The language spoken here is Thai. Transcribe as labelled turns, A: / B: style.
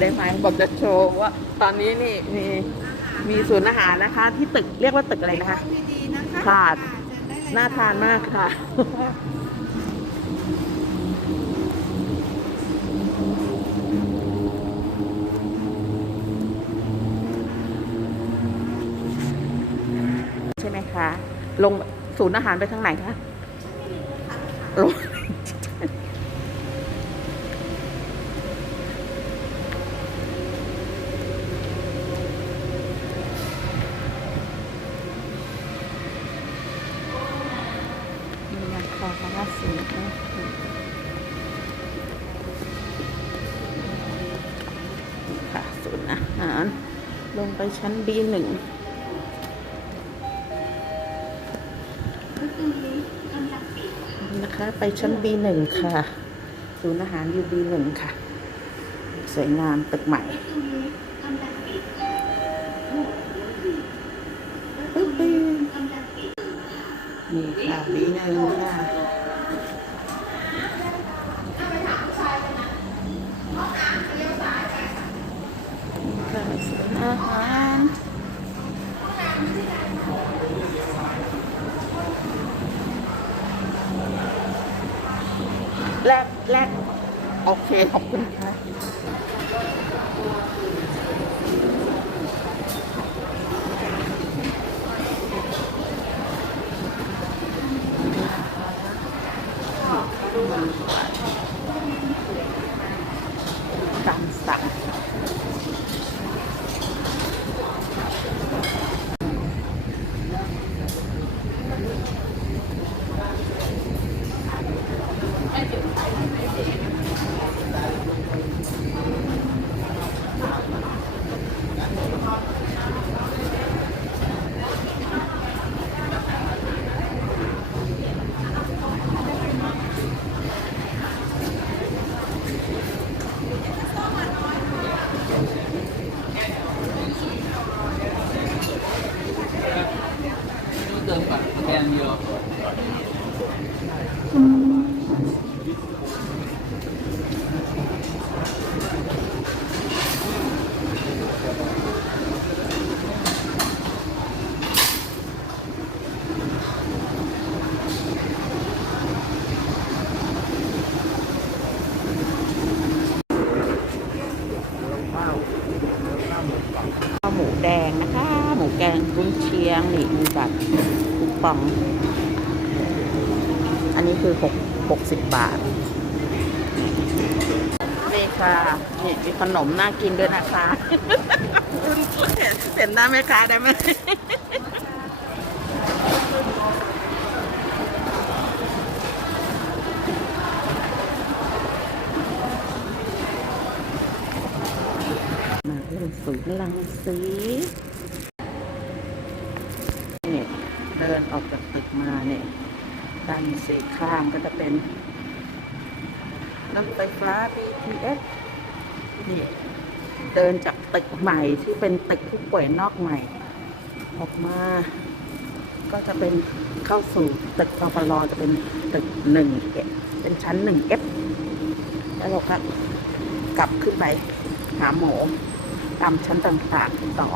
A: ได้ไหมบอกจะโชว์ว่าตอนนี้นี่มีมีศูนย์อาหารนะคะ ที่ตึกเรียกว่าตึกอะไรนะคะ
B: ดีๆนะคะ
A: ค่ะ
B: เชิญได้เลย
A: น่าทานมากค่ะ ใช่ไหมคะ ลงศูนย์อาหารไปทางไหนคะลง มีนาคอราสีค่ะศูนย์อาหาร ลงไปชั้น B1 นะคะ ไปชั้น B1 ค่ะ ศูนย์อาหารอยู่ B1 ค่ะ สวยงามตึกใหม่ปึ๊บปึ๊บนี่ค่ะ B1 ค่ะ ค่ะศูนย์อาหารแลกแลกโอเค ขอบคุณค่ะตามสั่ง
C: เติมบัตรแทนเดียว
A: ข้าว หมูแดงนะคะ หมูแกงกุ้งเชียงนี่มีบัตรคู ปอง อันนี้คือหกหกสิบบาท นี่ค่ะ นี่มีขนมน่ากินด้วยนะคะเห็นหน้าแม่ค้าได้ไหมมาเรื่องสูงลังสีนี่ เดินออกจากตึกมาเนี่ยด้านสีข้างก็จะเป็นรถไฟฟ้า BTS นี่เดินจากตึกใหม่ที่เป็นตึกผู้ป่วยนอกใหม่ ออกมา ก็จะเป็นเข้าสู่ตึกปปลจะเป็นตึกหนึ่งเอเป็นชั้นหนึ่งเอฟแล้วเราก็กลับขึ้นไปหาหมอตามชั้นต่างๆต่อ